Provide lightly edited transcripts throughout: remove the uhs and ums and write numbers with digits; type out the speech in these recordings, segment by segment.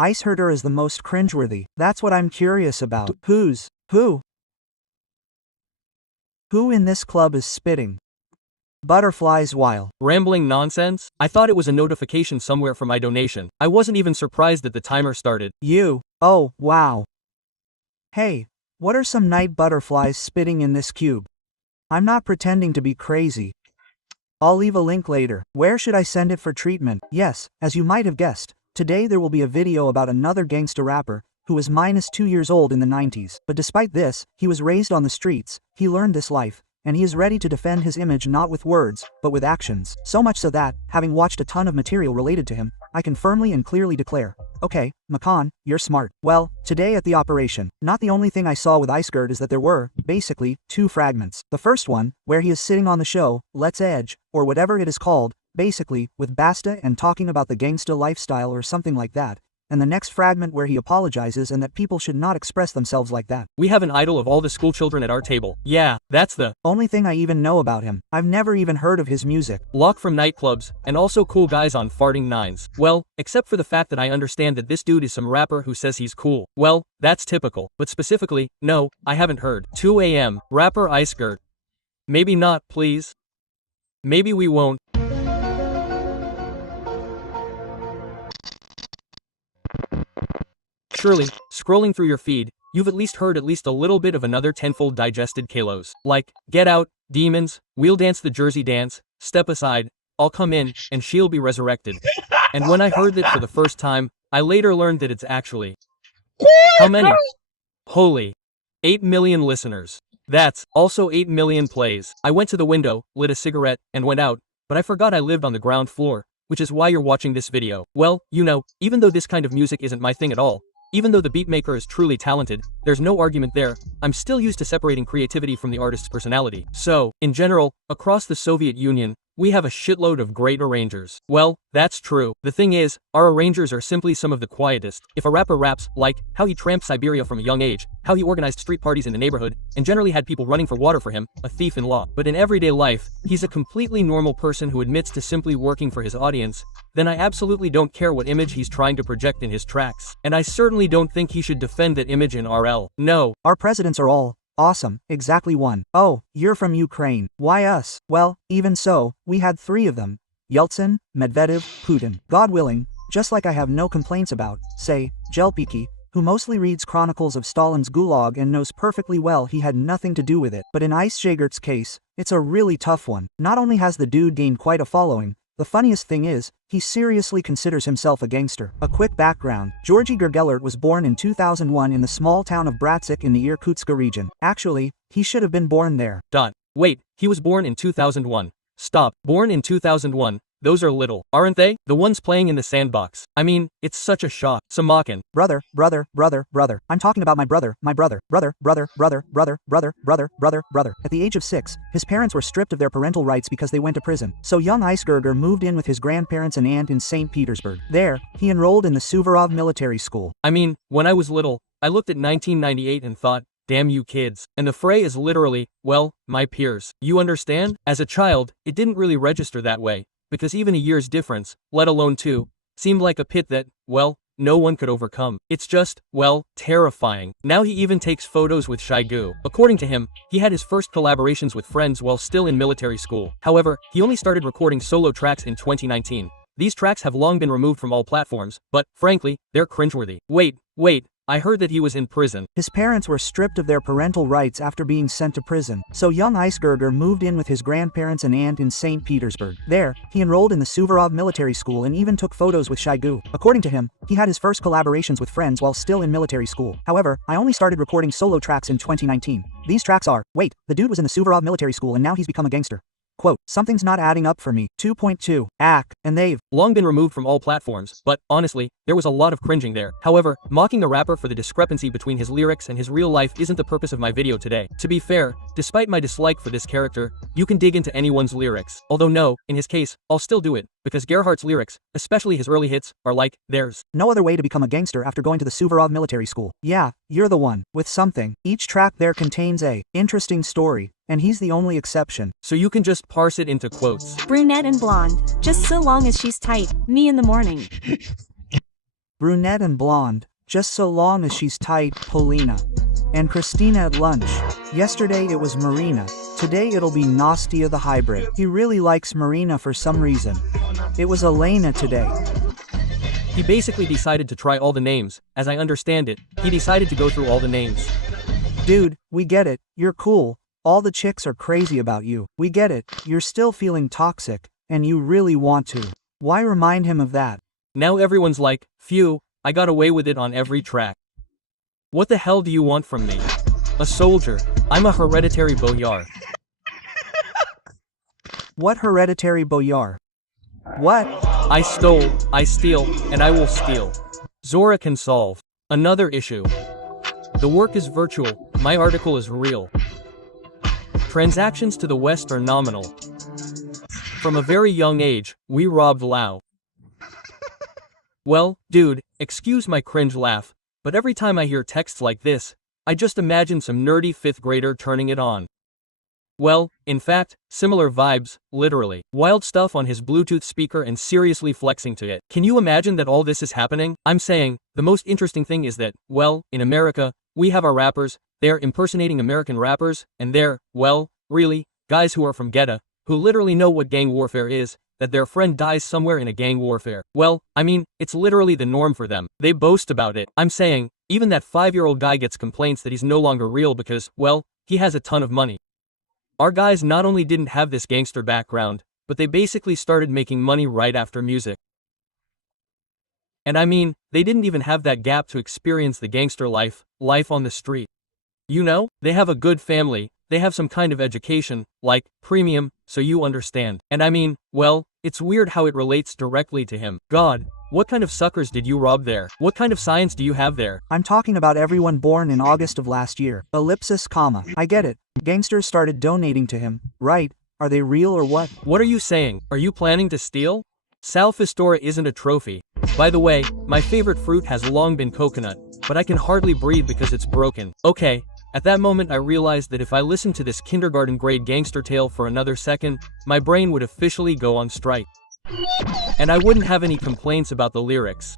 Icegergert is the most cringeworthy. That's what I'm curious about. Who? Who in this club is spitting butterflies while rambling nonsense? I thought it was a notification somewhere for my donation. I wasn't even surprised that the timer started. you? Oh, wow. Hey, what are some night butterflies spitting in this cube? I'm not pretending to be crazy. I'll leave a link later. Where should I send it for treatment? Yes, as you might have guessed, today there will be a video about another gangsta rapper who was -2 years old in the 90s. But despite this, he was raised on the streets, he learned this life, and he is ready to defend his image not with words, but with actions. So much so that, having watched a ton of material related to him, I can firmly and clearly declare, okay, Macan, you're smart. Well, today at the operation, not the only thing I saw with Icegergert is that there were, basically, 2 fragments. The first one, where he is sitting on the show, Let's Edge, or whatever it is called, basically, with Basta and talking about the gangsta lifestyle or something like that. And the next fragment where he apologizes and that people should not express themselves like that. We have an idol of all the school children at our table. Yeah, that's the only thing I even know about him. I've never even heard of his music. Lock from nightclubs, and also cool guys on farting nines. Well, except for the fact that I understand that this dude is some rapper who says he's cool. Well, that's typical. But specifically, no, I haven't heard. 2 a.m. Rapper Icegergert. Maybe not, please. Maybe we won't. Surely, scrolling through your feed, you've at least heard at least a little bit of another tenfold digested Kalos. Like, get out, demons, we'll dance the Jersey dance, step aside, I'll come in, and she'll be resurrected. And when I heard that for the first time, I later learned that it's actually... How many? Holy. 8 million listeners. That's also 8 million plays. I went to the window, lit a cigarette, and went out, but I forgot I lived on the ground floor, which is why you're watching this video. Well, you know, even though this kind of music isn't my thing at all, even though the beatmaker is truly talented, there's no argument there, I'm still used to separating creativity from the artist's personality. So, in general, across the Soviet Union, we have a shitload of great arrangers. Well, that's true. The thing is, our arrangers are simply some of the quietest. If a rapper raps, like, how he tramped Siberia from a young age, how he organized street parties in the neighborhood, and generally had people running for water for him, a thief in law. But in everyday life, he's a completely normal person who admits to simply working for his audience, then I absolutely don't care what image he's trying to project in his tracks. And I certainly don't think he should defend that image in RL. No. Our presidents are all awesome, exactly one. Oh, you're from Ukraine. Why us? Well, even so, we had 3 of them. Yeltsin, Medvedev, Putin. God willing, just like I have no complaints about, say, Jelpiki, who mostly reads chronicles of Stalin's gulag and knows perfectly well he had nothing to do with it. But in Icegergert's case, it's a really tough one. Not only has the dude gained quite a following, the funniest thing is, he seriously considers himself a gangster. A quick background, Icegergert was born in 2001 in the small town of Bratsk in the Irkutsk region. Actually, he should have been born there. Wait, he was born in 2001. Stop. Born in 2001. Those are little, aren't they? The ones playing in the sandbox. I mean, it's such a shock. Samakin. Brother. I'm talking about my brother. At the age of 6, his parents were stripped of their parental rights because they went to prison. So young Icegergert moved in with his grandparents and aunt in St. Petersburg. There, he enrolled in the Suvorov military school. I mean, when I was little, I looked at 1998 and thought, damn you kids. And the fray is literally, well, my peers. You understand? As a child, it didn't really register that way, because even a year's difference, let alone 2, seemed like a pit that, well, no one could overcome. It's just, well, terrifying. Now he even takes photos with Shoigu. According to him, he had his first collaborations with friends while still in military school. However, he only started recording solo tracks in 2019. These tracks have long been removed from all platforms, but, frankly, they're cringeworthy. Wait, I heard that he was in prison. His parents were stripped of their parental rights after being sent to prison. So young Icegergert moved in with his grandparents and aunt in St. Petersburg. There, he enrolled in the Suvorov military school and even took photos with Shoigu. According to him, he had his first collaborations with friends while still in military school. However, I only started recording solo tracks in 2019. These tracks are, wait, the dude was in the Suvorov military school and now he's become a gangster. Quote, something's not adding up for me. 2.2, and they've long been removed from all platforms, but, honestly, there was a lot of cringing there. However, mocking the rapper for the discrepancy between his lyrics and his real life isn't the purpose of my video today. To be fair, despite my dislike for this character, you can dig into anyone's lyrics. Although no, in his case, I'll still do it, because Gerhardt's lyrics, especially his early hits, are like, there's no other way to become a gangster after going to the Suvorov military school. Yeah, you're the one, with something. Each track there contains a interesting story, and he's the only exception. So you can just parse it into quotes. Brunette and blonde, just so long as she's tight, me in the morning. brunette and blonde, just so long as she's tight, Polina. And Christina at lunch. Yesterday it was Marina, today it'll be Nastia the hybrid. He really likes Marina for some reason. It was Elena today. He basically decided to try all the names. As I understand it, he decided to go through all the names. Dude, we get it, you're cool, all the chicks are crazy about you. We get it, you're still feeling toxic, and you really want to. Why remind him of that? Now everyone's like, phew, I got away with it on every track. What the hell do you want from me? A soldier. I'm a hereditary boyar. What hereditary boyar? What? I stole, I steal, and I will steal. Zora can solve. Another issue. The work is virtual, my article is real. Transactions to the West are nominal. From a very young age, we robbed Lao. Well, dude, excuse my cringe laugh, but every time I hear texts like this, I just imagine some nerdy 5th grader turning it on. Well, in fact, similar vibes, literally. Wild stuff on his Bluetooth speaker and seriously flexing to it. Can you imagine that all this is happening? I'm saying, the most interesting thing is that, well, in America, we have our rappers, they're impersonating American rappers, and they're, well, really, guys who are from Geta, who literally know what gang warfare is, that their friend dies somewhere in a gang warfare. Well, I mean, it's literally the norm for them. They boast about it. I'm saying, even that 5-year-old guy gets complaints that he's no longer real because, well, he has a ton of money. Our guys not only didn't have this gangster background, but they basically started making money right after music. And I mean, they didn't even have that gap to experience the gangster life on the street. You know, they have a good family, they have some kind of education, like, premium, so you understand. And I mean, well, it's weird how it relates directly to him. God, what kind of suckers did you rob there? What kind of science do you have there? I'm talking about everyone born in August of last year. Ellipsis, comma. I get it. Gangsters started donating to him, right? Are they real or what? What are you saying? Are you planning to steal? Sal Fistora isn't a trophy. By the way, my favorite fruit has long been coconut, but I can hardly breathe because it's broken. Okay. At that moment I realized that if I listened to this kindergarten grade gangster tale for another second, my brain would officially go on strike. And I wouldn't have any complaints about the lyrics.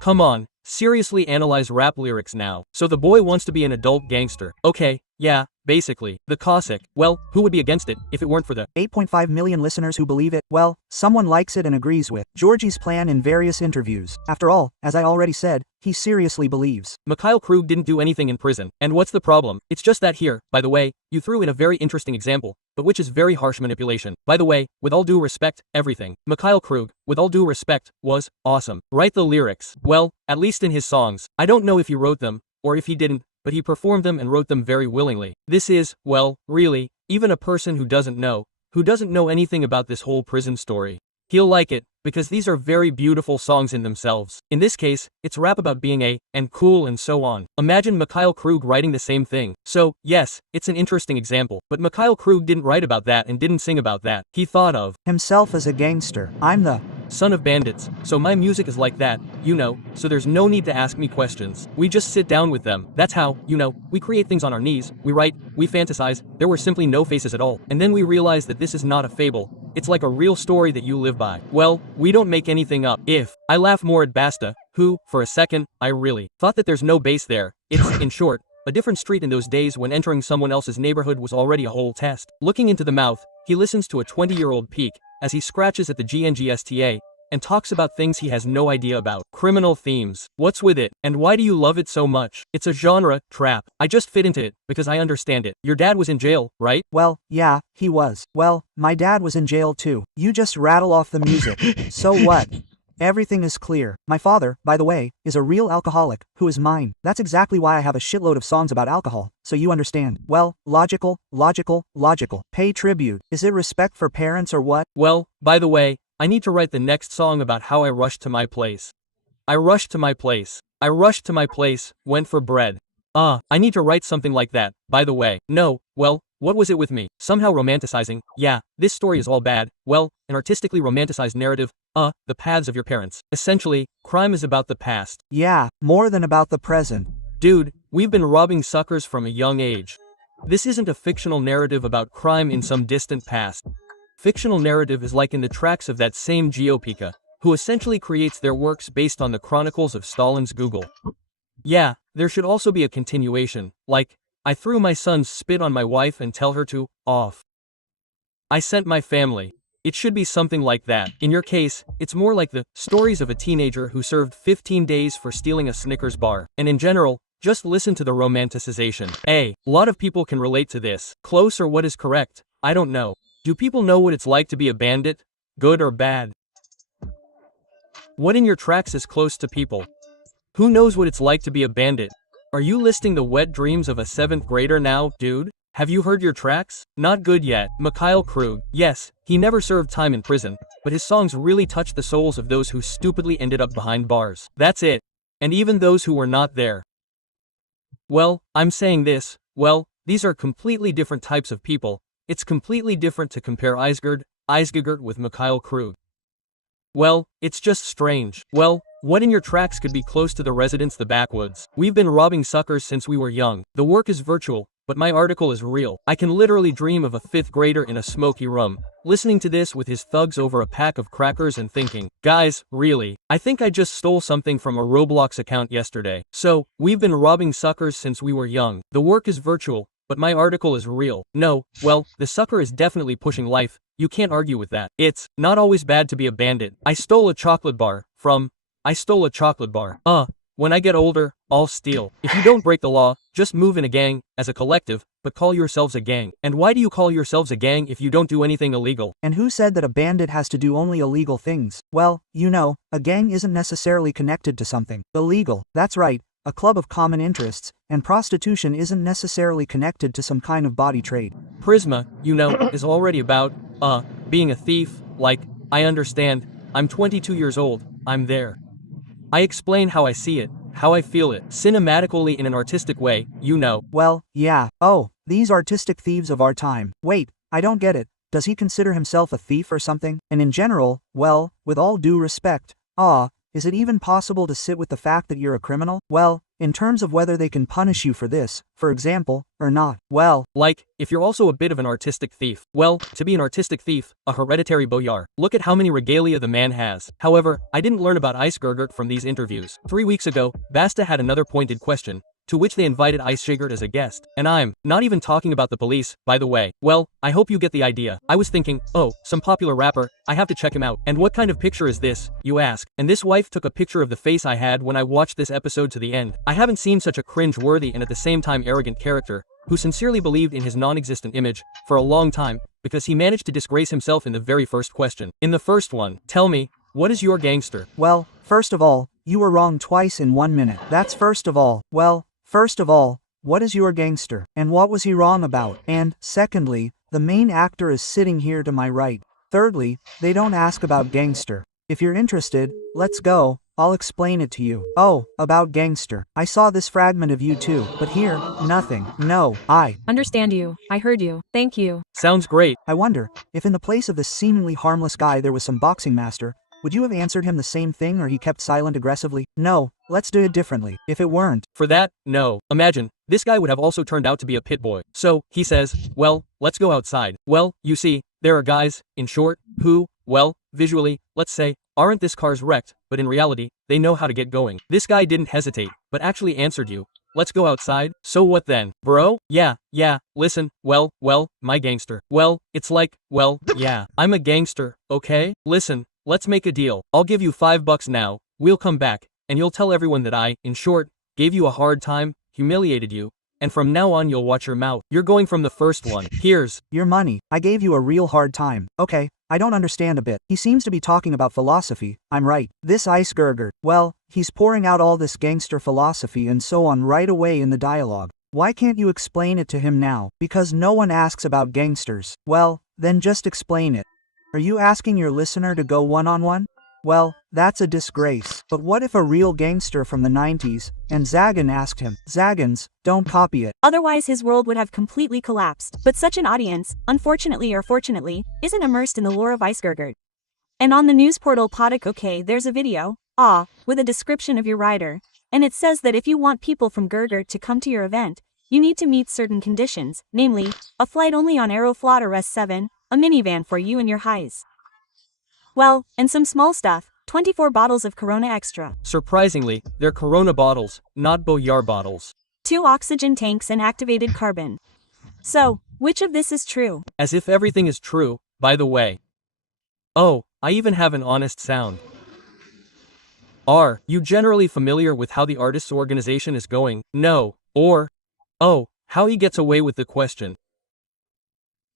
Come on, seriously analyze rap lyrics now. So the boy wants to be an adult gangster. Okay, yeah, basically. The Cossack. Well, who would be against it if it weren't for the 8.5 million listeners who believe it? Well, someone likes it and agrees with Georgie's plan in various interviews. After all, as I already said, he seriously believes. Mikhail Krug didn't do anything in prison. And what's the problem? It's just that here, by the way, you threw in a very interesting example, but which is very harsh manipulation. By the way, with all due respect, everything. Mikhail Krug, with all due respect, was awesome. Write the lyrics. Well, at least in his songs. I don't know if he wrote them, or if he didn't, but he performed them and wrote them very willingly. This is, well, really, even a person who doesn't know anything about this whole prison story. He'll like it, because these are very beautiful songs in themselves. In this case, it's rap about being and cool and so on. Imagine Mikhail Krug writing the same thing. So, yes, it's an interesting example, but Mikhail Krug didn't write about that and didn't sing about that. He thought of himself as a gangster. I'm the son of bandits, so my music is like that, you know, so there's no need to ask me questions. We just sit down with them. That's how, you know, we create things on our knees, we write, we fantasize, there were simply no faces at all. And then we realize that this is not a fable, it's like a real story that you live by. Well, we don't make anything up. I laugh more at Basta, who, for a second, I really thought that there's no base there. It's, in short, a different street in those days when entering someone else's neighborhood was already a whole test. Looking into the mouth, he listens to a 20-year-old peak, as he scratches at the GNGSTA, and talks about things he has no idea about. Criminal themes. What's with it? And why do you love it so much? It's a genre, trap. I just fit into it, because I understand it. Your dad was in jail, right? Well, yeah, he was. Well, my dad was in jail too. You just rattle off the music. So what? Everything is clear. My father, by the way, is a real alcoholic, who is mine. That's exactly why I have a shitload of songs about alcohol, so you understand. Well, logical. Pay tribute. Is it respect for parents or what? Well, by the way, I need to write the next song about how I rushed to my place. I rushed to my place, went for bread. I need to write something like that, by the way. No, well, what was it with me? Somehow romanticizing, yeah, this story is all bad, well, an artistically romanticized narrative, the paths of your parents. Essentially, crime is about the past. Yeah, more than about the present. Dude, we've been robbing suckers from a young age. This isn't a fictional narrative about crime in some distant past. Fictional narrative is like in the tracks of that same Geopika, who essentially creates their works based on the chronicles of Stalin's Google. Yeah, there should also be a continuation, like, I threw my son's spit on my wife and tell her to, off. I sent my family. It should be something like that. In your case, it's more like the stories of a teenager who served 15 days for stealing a Snickers bar. And in general, just listen to the romanticization. A lot of people can relate to this. Close or what is correct? I don't know. Do people know what it's like to be a bandit? Good or bad? What in your tracks is close to people? Who knows what it's like to be a bandit? Are you listing the wet dreams of a 7th grader now, dude? Have you heard your tracks? Not good yet. Mikhail Krug. Yes, he never served time in prison, but his songs really touched the souls of those who stupidly ended up behind bars. That's it. And even those who were not there. Well, I'm saying this, well, these are completely different types of people. It's completely different to compare Icegergert with Mikhail Krug. Well, it's just strange. Well, what in your tracks could be close to the residents the backwoods? We've been robbing suckers since we were young. The work is virtual, but my article is real. I can literally dream of a 5th grader in a smoky room, listening to this with his thugs over a pack of crackers and thinking, guys, really? I think I just stole something from a Roblox account yesterday. So, we've been robbing suckers since we were young. The work is virtual, but my article is real. No, well, the sucker is definitely pushing life. You can't argue with that. It's not always bad to be a bandit. I stole a chocolate bar from when I get older, I'll steal. If you don't break the law, just move in a gang, as a collective, but call yourselves a gang. And why do you call yourselves a gang if you don't do anything illegal? And who said that a bandit has to do only illegal things? Well, you know, a gang isn't necessarily connected to something illegal. That's right, a club of common interests, and prostitution isn't necessarily connected to some kind of body trade. Prisma, you know, is already about, being a thief, like, I understand, I'm 22 years old, I'm there. I explain how I see it, how I feel it, cinematically in an artistic way, you know. Well, yeah, oh, these artistic thieves of our time. Wait, I don't get it. Does he consider himself a thief or something? And in general, well, with all due respect, is it even possible to sit with the fact that you're a criminal? Well, in terms of whether they can punish you for this, for example, or not. Well, like, if you're also a bit of an artistic thief. Well, to be an artistic thief, a hereditary boyar. Look at how many regalia the man has. However, I didn't learn about Icegergert from these interviews. 3 weeks ago, Basta had another pointed question, to which they invited Icegergert as a guest. And I'm not even talking about the police, by the way. Well, I hope you get the idea. I was thinking, oh, some popular rapper, I have to check him out. And what kind of picture is this, you ask? And this wife took a picture of the face I had when I watched this episode to the end. I haven't seen such a cringe-worthy and at the same time arrogant character, who sincerely believed in his non-existent image, for a long time, because he managed to disgrace himself in the very first question. In the first one, tell me, what is your gangster? Well, first of all, you were wrong twice in 1 minute. That's first of all. Well, first of all, what is your gangster? And what was he wrong about? And, secondly, the main actor is sitting here to my right. Thirdly, they don't ask about gangster. If you're interested, let's go, I'll explain it to you. Oh, about gangster. I saw this fragment of you too, but here, nothing. No, I understand you. I heard you. Thank you. Sounds great. I wonder, if in the place of this seemingly harmless guy there was some boxing master, would you have answered him the same thing or he kept silent aggressively? No, let's do it differently. If it weren't. For that, no. Imagine, this guy would have also turned out to be a pit boy. So, he says, well, let's go outside. Well, you see, there are guys, in short, who, well, visually, let's say, aren't this car's wrecked, but in reality, they know how to get going. This guy didn't hesitate, but actually answered you. Let's go outside. So what then? Bro? Yeah, listen, well, my gangster. Well, it's like, well, yeah, I'm a gangster, okay? Listen, let's make a deal. I'll give you $5 now, we'll come back, and you'll tell everyone that I, in short, gave you a hard time, humiliated you, and from now on you'll watch your mouth. You're going from the first one. Here's your money. I gave you a real hard time. Okay, I don't understand a bit. He seems to be talking about philosophy. I'm right. This Icegergert, well, he's pouring out all this gangster philosophy and so on right away in the dialogue. Why can't you explain it to him now? Because no one asks about gangsters. Well, then just explain it. Are you asking your listener to go one-on-one? Well, that's a disgrace. But what if a real gangster from the 90s, and Zagan asked him? Zagans, don't copy it. Otherwise his world would have completely collapsed. But such an audience, unfortunately or fortunately, isn't immersed in the lore of Icegergert. And on the news portal Podik OK there's a video, with a description of your rider. And it says that if you want people from Gergert to come to your event, you need to meet certain conditions, namely, a flight only on Aeroflot or S7, a minivan for you and your highs. Well, and some small stuff, 24 bottles of Corona Extra. Surprisingly, they're Corona bottles, not Boyar bottles. 2 oxygen tanks and activated carbon. So, which of this is true? As if everything is true, by the way. Oh, I even have an honest sound. Are you generally familiar with how the artist's organization is going? No. Or, oh, how he gets away with the question.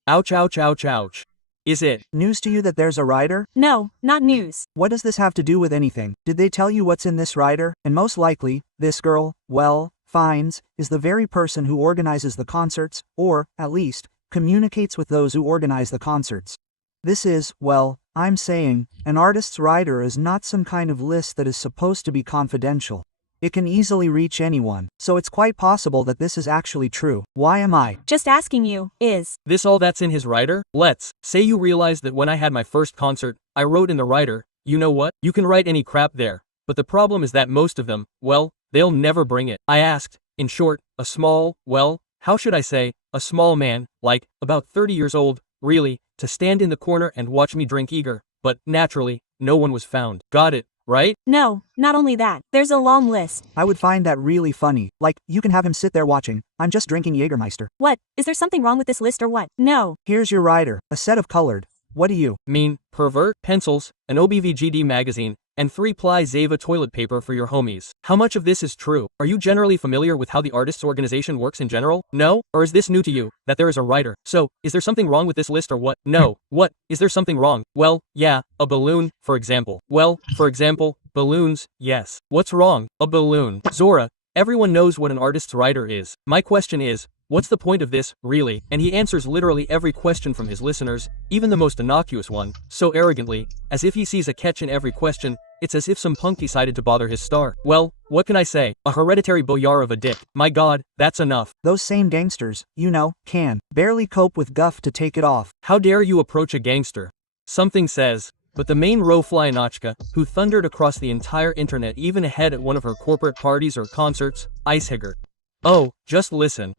Ouch, ouch, ouch, ouch. Is it News to you that there's a rider? No, not news. What does this have to do with anything? Did they tell you what's in this rider? And most likely, this girl, well, finds, is the very person who organizes the concerts, or, at least, communicates with those who organize the concerts. This is, well, I'm saying, an artist's rider is not some kind of list that is supposed to be confidential. It can easily reach anyone, so it's quite possible that this is actually true. Why am I Just asking you, is this all that's in his rider? Let's say you realize that when I had my first concert, I wrote in the rider, you know what? You can write any crap there. But the problem is that most of them, well, they'll never bring it. I asked, in short, a small, well, how should I say, a small man, like, about 30 years old, really, to stand in the corner and watch me drink eager, but, naturally, no one was found. Got it, right? No, not only that, there's a long list. I would find that really funny. Like, you can have him sit there watching. I'm just drinking Jägermeister. What? Is there something wrong with this list or what? No. Here's your rider, a set of colored. What do you Mean, pervert, pencils, an OBVGD magazine, and 3-ply Zava toilet paper for your homies. How much of this is true? Are you generally familiar with how the artist's organization works in general? No? Or is this new to you, that there is a writer? So, is there something wrong with this list or what? No. What? Is there something wrong? Well, yeah, a balloon, for example. Well, for example, balloons, yes. What's wrong? A balloon. Zora, everyone knows what an artist's writer is. My question is, what's the point of this, really? And he answers literally every question from his listeners, even the most innocuous one, so arrogantly, as if he sees a catch in every question. It's as if some punk decided to bother his star. Well, what can I say? A hereditary boyar of a dick. My god, that's enough. Those same gangsters, you know, can barely cope with guff to take it off. How dare you approach a gangster? Something says. But the main rowfly Nachka, who thundered across the entire internet even ahead at one of her corporate parties or concerts, Icegergert. Oh, just listen.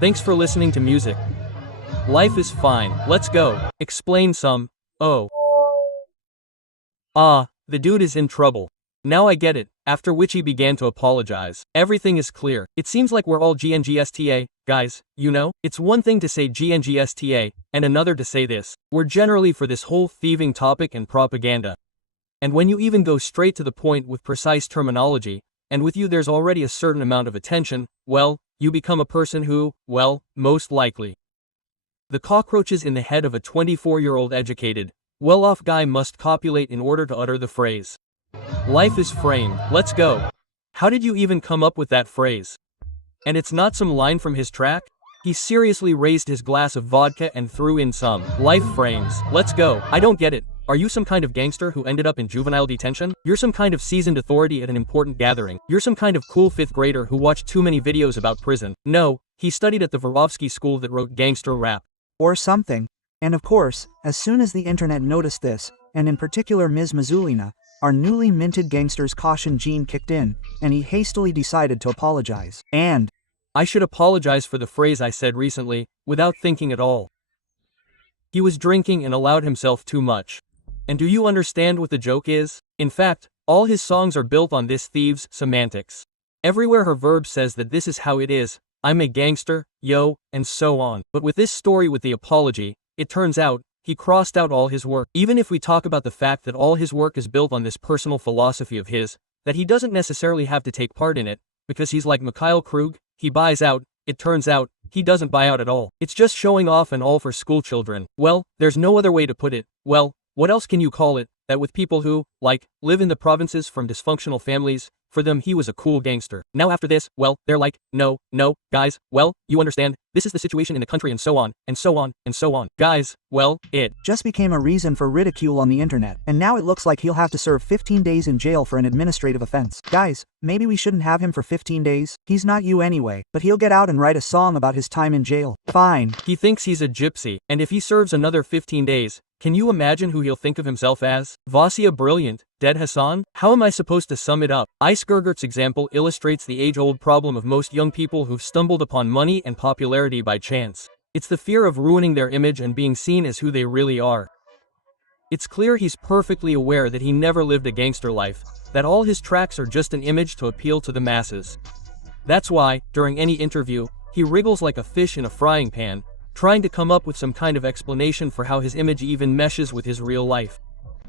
Thanks for listening to music. Life is fine, let's go. Explain some. Oh. Ah, the dude is in trouble. Now I get it, after which he began to apologize. Everything is clear. It seems like we're all GNGSTA, guys, you know? It's one thing to say GNGSTA, and another to say this. We're generally for this whole thieving topic and propaganda. And when you even go straight to the point with precise terminology, and with you there's already a certain amount of attention, well, you become a person who, well, most likely. The cockroaches in the head of a 24-year-old educated, well-off guy must copulate in order to utter the phrase. Life is framed, let's go. How did you even come up with that phrase? And it's not some line from his track? He seriously raised his glass of vodka and threw in some. Life frames, let's go. I don't get it. Are you some kind of gangster who ended up in juvenile detention? You're some kind of seasoned authority at an important gathering. You're some kind of cool 5th grader who watched too many videos about prison. No, he studied at the Vorovsky school that wrote gangster rap. Or something. And of course, as soon as the internet noticed this, and in particular Ms. Mazulina, our newly minted gangster's caution gene kicked in, and he hastily decided to apologize. And I should apologize for the phrase I said recently, without thinking at all. He was drinking and allowed himself too much. And do you understand what the joke is? In fact, all his songs are built on this thieves' semantics. Everywhere her verb says that this is how it is, I'm a gangster, yo, and so on. But with this story with the apology, it turns out, he crossed out all his work. Even if we talk about the fact that all his work is built on this personal philosophy of his, that he doesn't necessarily have to take part in it, because he's like Mikhail Krug, he buys out, it turns out, he doesn't buy out at all. It's just showing off and all for school children. Well, there's no other way to put it. Well, what else can you call it, that with people who, like, live in the provinces from dysfunctional families, for them he was a cool gangster. Now after this, well, they're like, no, guys, well, you understand, this is the situation in the country and so on, and so on, and so on. Guys, well, it just became a reason for ridicule on the internet, and now it looks like he'll have to serve 15 days in jail for an administrative offense. Guys, maybe we shouldn't have him for 15 days? He's not you anyway, but he'll get out and write a song about his time in jail. Fine. He thinks he's a gypsy, and if he serves another 15 days, can you imagine who he'll think of himself as? Vasia Brilliant, Dead Hassan? How am I supposed to sum it up? Icegergert's example illustrates the age-old problem of most young people who've stumbled upon money and popularity by chance. It's the fear of ruining their image and being seen as who they really are. It's clear he's perfectly aware that he never lived a gangster life, that all his tracks are just an image to appeal to the masses. That's why, during any interview, he wriggles like a fish in a frying pan, trying to come up with some kind of explanation for how his image even meshes with his real life.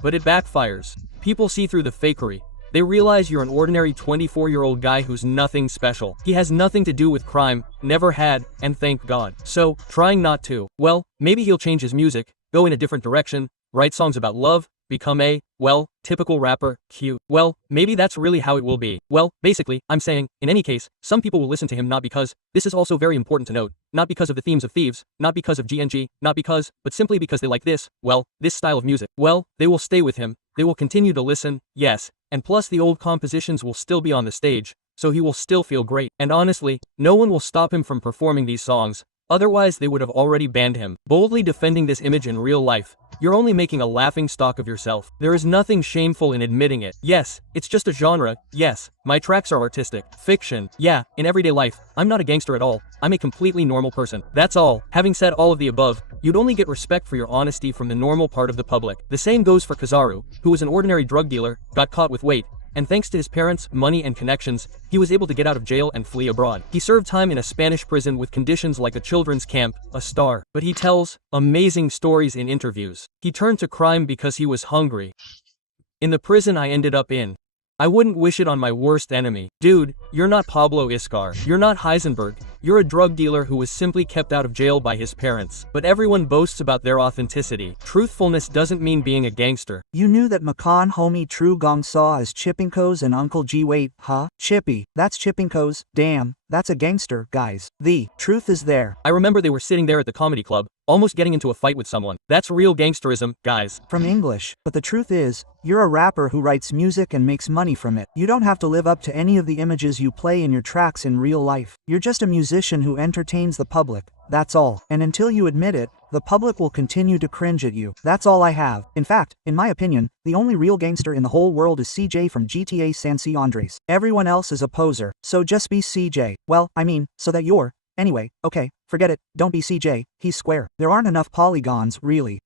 But it backfires. People see through the fakery. They realize you're an ordinary 24-year-old guy who's nothing special. He has nothing to do with crime, never had, and thank God. So, trying not to. Well, maybe he'll change his music, go in a different direction, write songs about love, become a, well, typical rapper, cute. Well, maybe that's really how it will be. Well, basically, I'm saying, in any case, some people will listen to him not because, this is also very important to note, not because of the themes of thieves, not because of GNG, not because, but simply because they like this, well, this style of music. Well, they will stay with him, they will continue to listen, yes, and plus the old compositions will still be on the stage, so he will still feel great. And honestly, no one will stop him from performing these songs, otherwise they would have already banned him. Boldly defending this image in real life, you're only making a laughing stock of yourself. There is nothing shameful in admitting it. Yes, it's just a genre. Yes, my tracks are artistic. Fiction. Yeah, in everyday life, I'm not a gangster at all. I'm a completely normal person. That's all. Having said all of the above, you'd only get respect for your honesty from the normal part of the public. The same goes for Kizaru, who was an ordinary drug dealer, got caught with weight, and thanks to his parents, money and connections, he was able to get out of jail and flee abroad. He served time in a Spanish prison with conditions like a children's camp, a star. But he tells amazing stories in interviews. He turned to crime because he was hungry. In the prison I ended up in, I wouldn't wish it on my worst enemy. Dude, you're not Pablo Escobar. You're not Heisenberg. You're a drug dealer who was simply kept out of jail by his parents. But everyone boasts about their authenticity. Truthfulness doesn't mean being a gangster. You knew that Makan homie True Gong saw as Chippingkos and Uncle G. Wait, huh? Chippy, that's Chippingkos. Damn, that's a gangster, guys. The truth is there. I remember they were sitting there at the comedy club, almost getting into a fight with someone. That's real gangsterism, guys. From English, but the truth is, you're a rapper who writes music and makes money from it. You don't have to live up to any of the images you play in your tracks in real life. You're just a musician who entertains the public. That's all. And until you admit it, the public will continue to cringe at you. That's all I have. In fact, in my opinion, the only real gangster in the whole world is CJ from GTA San Andreas. Everyone else is a poser. So just be CJ. Well, I mean, so that you're. Anyway, okay, forget it, don't be CJ, he's square. There aren't enough polygons, really.